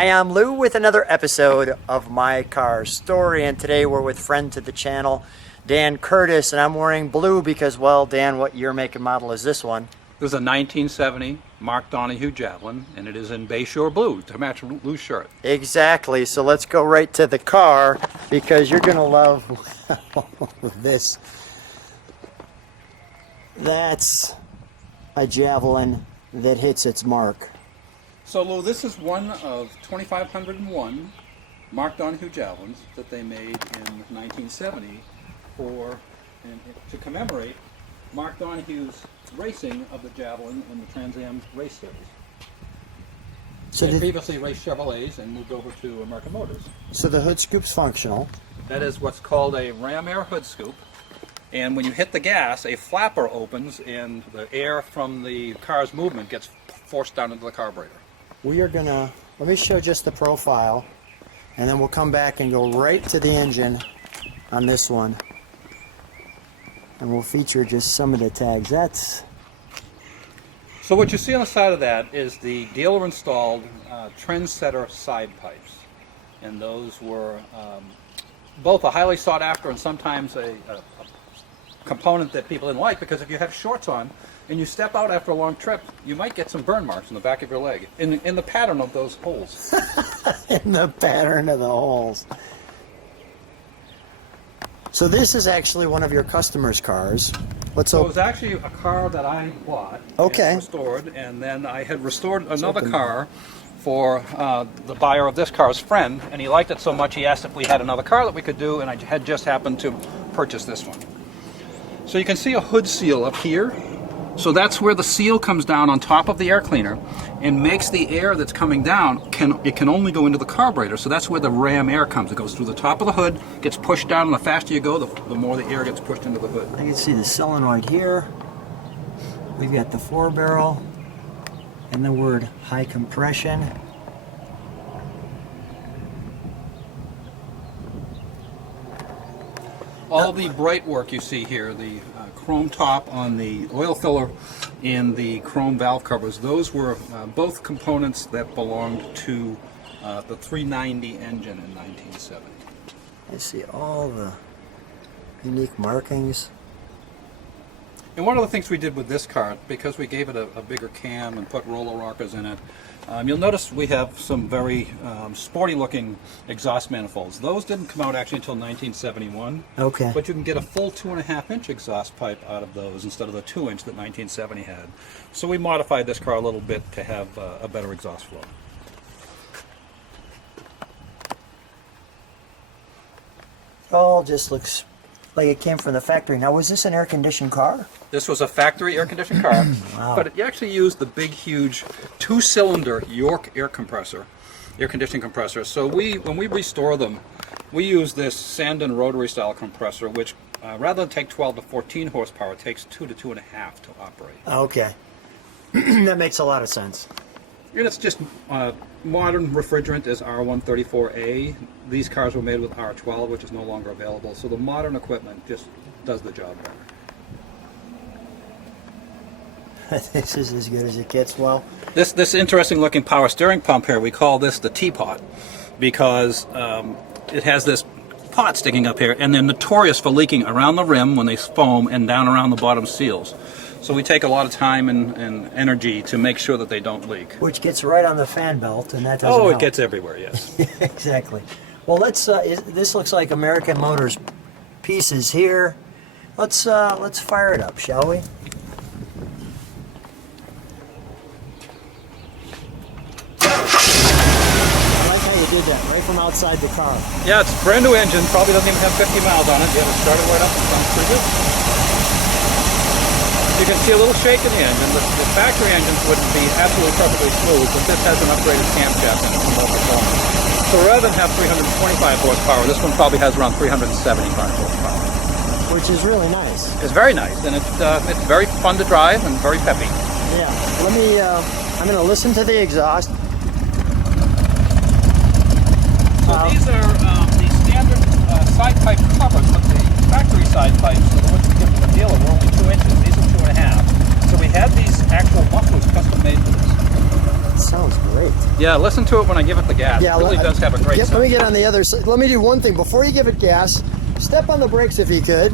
Hi, I'm Lou with another episode of My Car Story, and today we're with friend to the channel, Dan Curtis, and I'm wearing blue because, well, Dan, what year, make, and model is this one? This is a 1970 Mark Donohue Javelin, and it is in Bayshore blue to match Lou's shirt. Exactly, so let's go right to the car because you're going to love this. That's a Javelin that hits its mark. So Lou, this is one of 2,501 Mark Donohue Javelins that they made in 1970 to commemorate Mark Donohue's racing of the Javelin in the Trans Am race series. So they previously raced Chevrolets and moved over to American Motors. So the hood scoop's functional. That is what's called a ram air hood scoop. And when you hit the gas, a flapper opens and the air from the car's movement gets forced down into the carburetor. We are gonna, let me show just the profile, and then we'll come back and go right to the engine on this one. And we'll feature just some of the tags. So what you see on the side of that is the dealer installed Trendsetter side pipes. And those were both a highly sought after and sometimes a component that people didn't like, because if you have shorts on and you step out after a long trip, you might get some burn marks in the back of your leg in the pattern of those holes. In the pattern of the holes. So this is actually one of your customers' cars. So it was actually a car that I bought and restored, and then I had restored another car for the buyer of this car's friend, and he liked it so much he asked if we had another car that we could do, and I had just happened to purchase this one. So you can see a hood seal up here. So that's where the seal comes down on top of the air cleaner and makes the air that's coming down, it can only go into the carburetor. So that's where the ram air comes. It goes through the top of the hood, gets pushed down, and the faster you go, the more the air gets pushed into the hood. I can see the solenoid here. We've got the 4-barrel and the word high compression. All the bright work you see here, the chrome top on the oil filler and the chrome valve covers, those were both components that belonged to the 390 engine in 1970. I see all the unique markings. And one of the things we did with this car, because we gave it a bigger cam and put roller rockers in it, you'll notice we have some very sporty looking exhaust manifolds. Those didn't come out actually until 1971. Okay. But you can get a full 2.5-inch exhaust pipe out of those instead of the 2-inch that 1970 had. So we modified this car a little bit to have a better exhaust flow. All just looks like it came from the factory. Now, was this an air-conditioned car? This was a factory air-conditioned car, wow. But it actually used the big, huge 2-cylinder York air conditioning compressor. So when we restore them, we use this Sandon rotary style compressor, which rather than take 12 to 14 horsepower, takes 2 to 2.5 to operate. Okay. That makes a lot of sense. And it's just modern refrigerant is R134A. These cars were made with R12, which is no longer available. So the modern equipment just does the job better. This is as good as it gets. Well, this interesting looking power steering pump here, we call this the teapot because it has this pot sticking up here, and they're notorious for leaking around the rim when they foam and down around the bottom seals. So we take a lot of time and energy to make sure that they don't leak. Which gets right on the fan belt, and that doesn't help. It gets everywhere, yes. Exactly. Well, this looks like American Motors pieces here. Let's fire it up, shall we? I like how you did that right from outside the car. Yeah, it's a brand new engine. Probably doesn't even have 50 miles on it. Yeah, it started right up and sounds pretty good. You can see a little shake in the engine. The factory engines would be absolutely perfectly smooth, but this has an upgraded camshaft and some more performance. So rather than have 325 horsepower, this one probably has around 375 horsepower. Which is really nice. It's very nice, and it's very fun to drive and very peppy. Yeah. Let me, I'm going to listen to the exhaust. So these are the standard side pipe covers, but the factory side pipes, so the ones we get from the dealer, were only 2 inches. These are 2.5. So we had these actual mufflers custom made for this. That sounds great. Yeah, listen to it when I give it the gas. Yeah, it really does have a great sound. Let me get on the other side. Let me do one thing. Before you give it gas, step on the brakes if you could.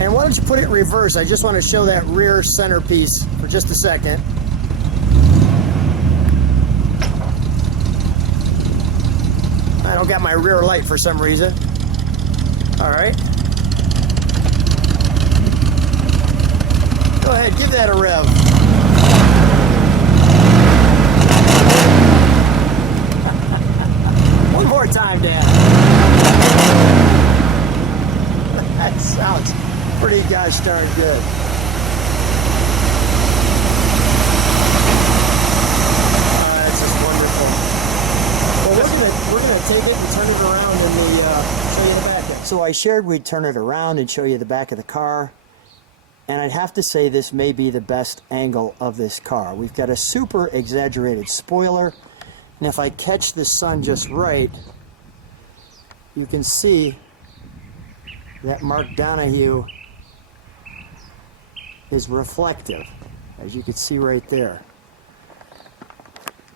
And why don't you put it in reverse? I just want to show that rear centerpiece for just a second. I don't got my rear light for some reason. All right. Go ahead, give that a rev. One more time, Dan. That sounds pretty gosh darn good. That's just wonderful. Well, we're gonna take it and turn it around and show you the back. So I shared we'd turn it around and show you the back of the car. And I'd have to say this may be the best angle of this car. We've got a super exaggerated spoiler. And if I catch the sun just right, you can see that Mark Donohue is reflective, as you can see right there.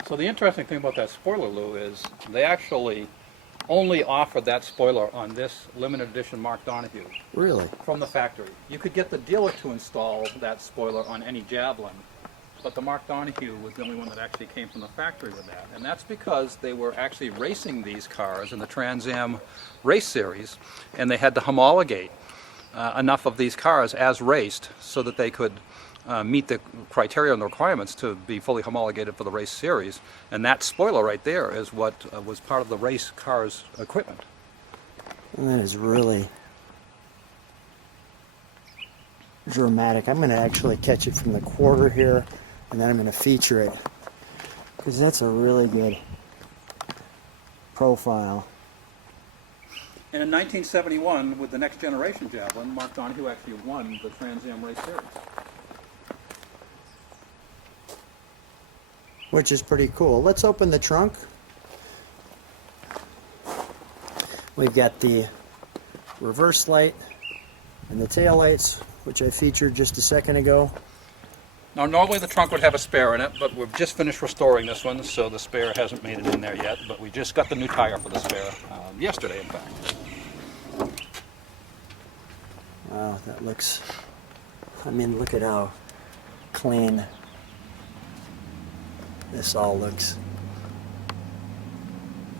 So the interesting thing about that spoiler, Lou, is they actually only offered that spoiler on this limited edition Mark Donohue. Really? From the factory. You could get the dealer to install that spoiler on any Javelin, but the Mark Donohue was the only one that actually came from the factory with that. And that's because they were actually racing these cars in the Trans Am race series, and they had to homologate enough of these cars as raced so that they could meet the criteria and the requirements to be fully homologated for the race series. And that spoiler right there is what was part of the race car's equipment. And that is really dramatic. I'm going to actually catch it from the quarter here, and then I'm going to feature it, because that's a really good profile. And in 1971, with the next generation Javelin, Mark Donohue actually won the Trans Am race series. Which is pretty cool. Let's open the trunk. We've got the reverse light and the tail lights, which I featured just a second ago. Now normally the trunk would have a spare in it, but we've just finished restoring this one, so the spare hasn't made it in there yet, but we just got the new tire for the spare yesterday, in fact. Wow, that looks, I mean, look at how clean this all looks.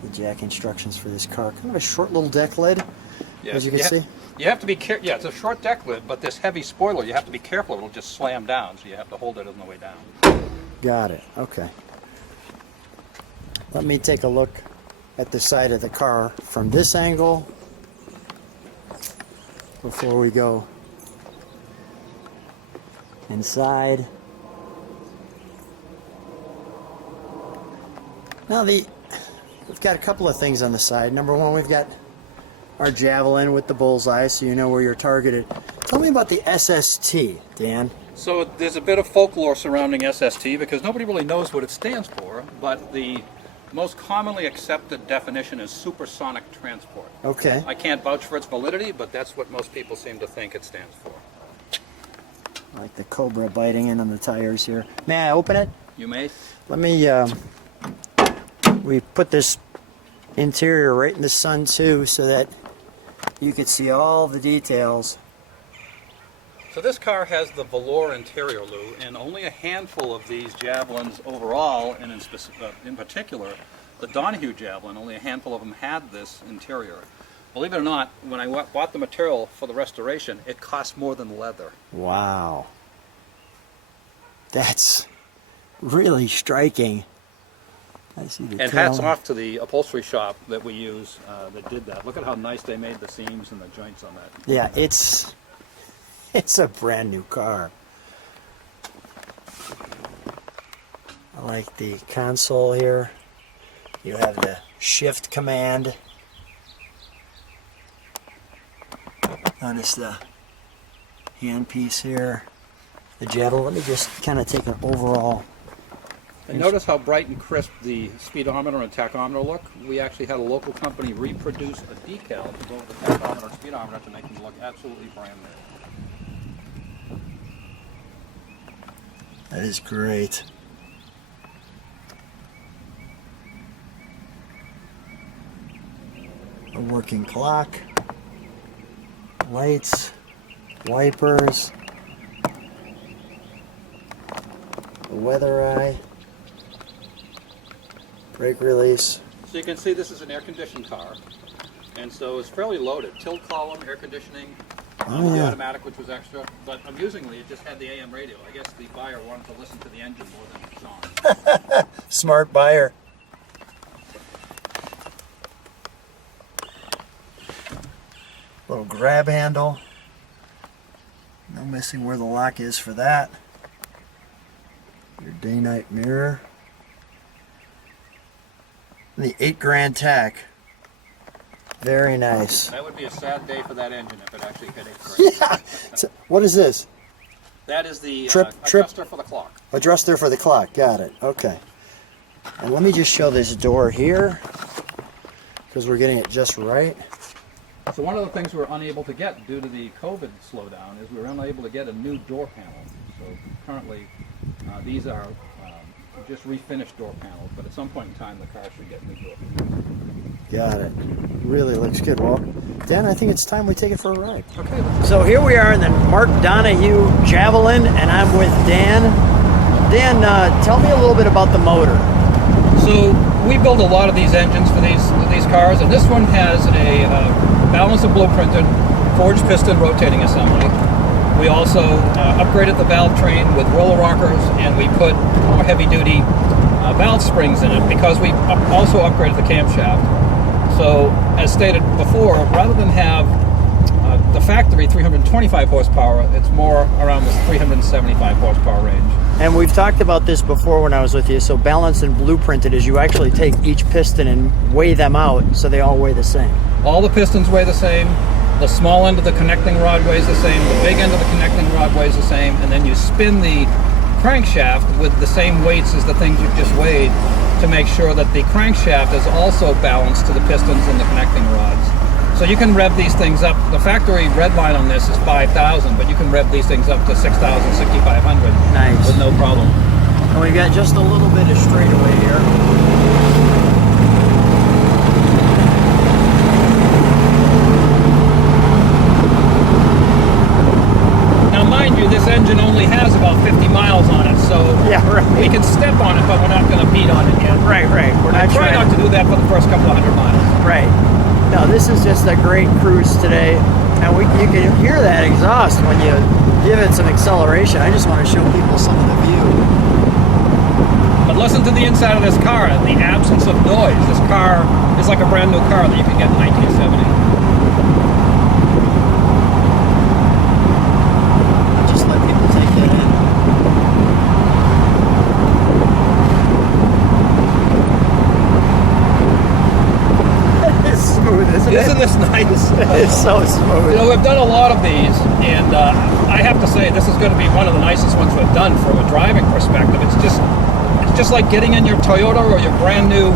The jack instructions for this car. Kind of a short little deck lid, Yes, as you can see. You have to be careful. Yeah, it's a short deck lid, but this heavy spoiler, you have to be careful. It'll just slam down, so you have to hold it on the way down. Got it. Okay. Let me take a look at the side of the car from this angle before we go inside. Now we've got a couple of things on the side. Number one, we've got our Javelin with the bullseye, so you know where you're targeted. Tell me about the SST, Dan. So there's a bit of folklore surrounding SST because nobody really knows what it stands for, but the most commonly accepted definition is supersonic transport. Okay. I can't vouch for its validity, but that's what most people seem to think it stands for. I like the Cobra biting in on the tires here. May I open it? You may. Let me, we put this interior right in the sun too, so that you could see all the details. So this car has the velour interior, Lou, and only a handful of these Javelins overall, and in particular, the Donohue Javelin, only a handful of them had this interior. Believe it or not, when I bought the material for the restoration, it cost more than leather. Wow. That's really striking. I see the And tail. hats off to the upholstery shop that we use that did that. Look at how nice they made the seams and the joints on that. Yeah, it's a brand new car. I like the console here. You have the shift command. Notice the handpiece here. The Javelin. Let me just kind of take an overall. And notice how bright and crisp the speedometer and tachometer look. We actually had a local company reproduce a decal to go with the tachometer and speedometer to make them look absolutely brand new. That is great. a working clock, lights, wipers, the weather eye, brake release. So you can see this is an air-conditioned car, and so it's fairly loaded. Tilt column, air conditioning, the automatic, which was extra, but amusingly it just had the AM radio. I guess the buyer wanted to listen to the engine more than the song. Smart buyer. Little grab handle. No missing where the lock is for that. Your day-night mirror. And the $8,000 tack. Very nice. That would be a sad day for that engine if it actually hit $8,000. Yeah. So, what is this? That is the Trip. adjuster for the clock. Adjuster for the clock. Got it. Okay. And let me just show this door here, because we're getting it just right. So one of the things we were unable to get due to the COVID slowdown is we were unable to get a new door panel. So currently these are just refinished door panels, but at some point in time the car should get new door panels. Got it. Really looks good. Well, Dan, I think it's time we take it for a ride. Okay. So here we are in the Mark Donohue Javelin, and I'm with Dan. Dan, tell me a little bit about the motor. So we build a lot of these engines for these cars, and this one has a balanced and blueprinted forged piston rotating assembly. We also upgraded the valve train with roller rockers, and we put more heavy-duty valve springs in it because we also upgraded the camshaft. So, as stated before, rather than have the factory 325 horsepower, it's more around this 375 horsepower range. And we've talked about this before when I was with you. So balanced and blueprinted is you actually take each piston and weigh them out so they all weigh the same. All the pistons weigh the same. The small end of the connecting rod weighs the same. The big end of the connecting rod weighs the same. And then you spin the crankshaft with the same weights as the things you've just weighed to make sure that the crankshaft is also balanced to the pistons and the connecting rods. So you can rev these things up. The factory red line on this is 5,000, but you can rev these things up to 6,000, 6,500 Nice. with no problem. And we've got just a little bit of straightaway here. Now mind you, this engine only has about 50 miles on it, so Yeah, right. we can step on it, but we're not going to beat on it yet. Right. We're I not try trying not to do that for the first couple of 100 miles. Right. No, this is just a great cruise today, and you can hear that exhaust when you give it some acceleration. I just want to show people some of the view. But listen to the inside of this car, the absence of noise. This car is like a brand new car that you can get in 1970. Just let people take that in. It's smooth, isn't it? Isn't this nice? It's so smooth. You know, we've done a lot of these, and I have to say this is going to be one of the nicest ones we've done from a driving perspective. It's just like getting in your Toyota or your brand new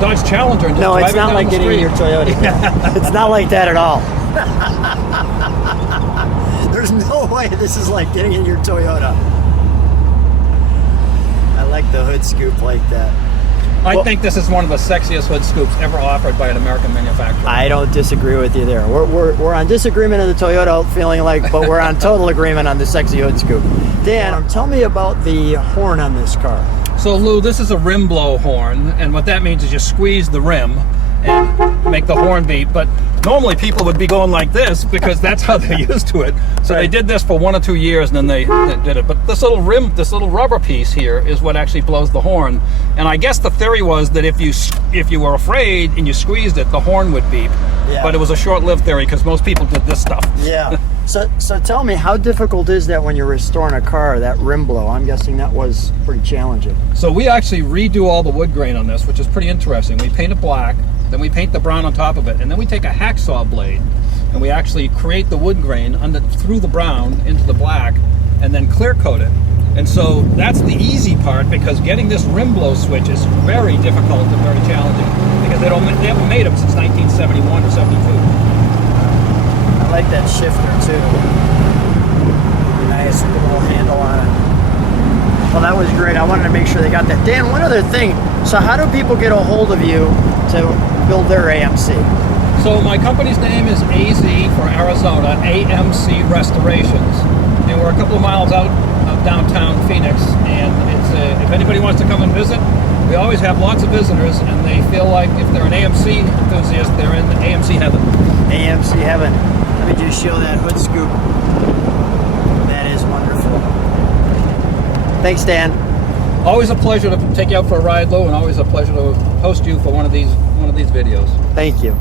Dodge Challenger and just No, driving it's not down like the getting in street. your Toyota. It's not like that at all. There's no way this is like getting in your Toyota. I like the hood scoop like that. I think this is one of the sexiest hood scoops ever offered by an American manufacturer. I don't disagree with you there. We're on disagreement on the Toyota, feeling like, but we're on total agreement on the sexy hood scoop. Dan, tell me about the horn on this car. So Lou, this is a rim blow horn, and what that means is you squeeze the rim and make the horn beat. But normally people would be going like this because that's how they're used to it. So they did this for 1 or 2 years, and then they did it. But this little rubber piece here is what actually blows the horn. And I guess the theory was that if you were afraid and you squeezed it, the horn would beep. Yeah. But it was a short-lived theory because most people did this stuff. Yeah. So tell me, how difficult is that when you're restoring a car, that rim blow? I'm guessing that was pretty challenging. So we actually redo all the wood grain on this, which is pretty interesting. We paint it black, then we paint the brown on top of it, and then we take a hacksaw blade and we actually create the wood grain through the brown into the black and then clear coat it. And so that's the easy part, because getting this rim blow switch is very difficult and very challenging because they haven't made them since 1971 or 72. I like that shifter too. Nice little handle on it. Well, that was great. I wanted to make sure they got that. Dan, one other thing. So how do people get a hold of you to build their AMC? So my company's name is AZ for Arizona, AMC Restorations, and we're a couple of miles out of downtown Phoenix. And it's if anybody wants to come and visit, we always have lots of visitors, and they feel like if they're an AMC enthusiast, they're in AMC heaven. AMC heaven. Let me just show that hood scoop. That is wonderful. Thanks, Dan. Always a pleasure to take you out for a ride, Lou, and always a pleasure to host you for one of these videos. Thank you.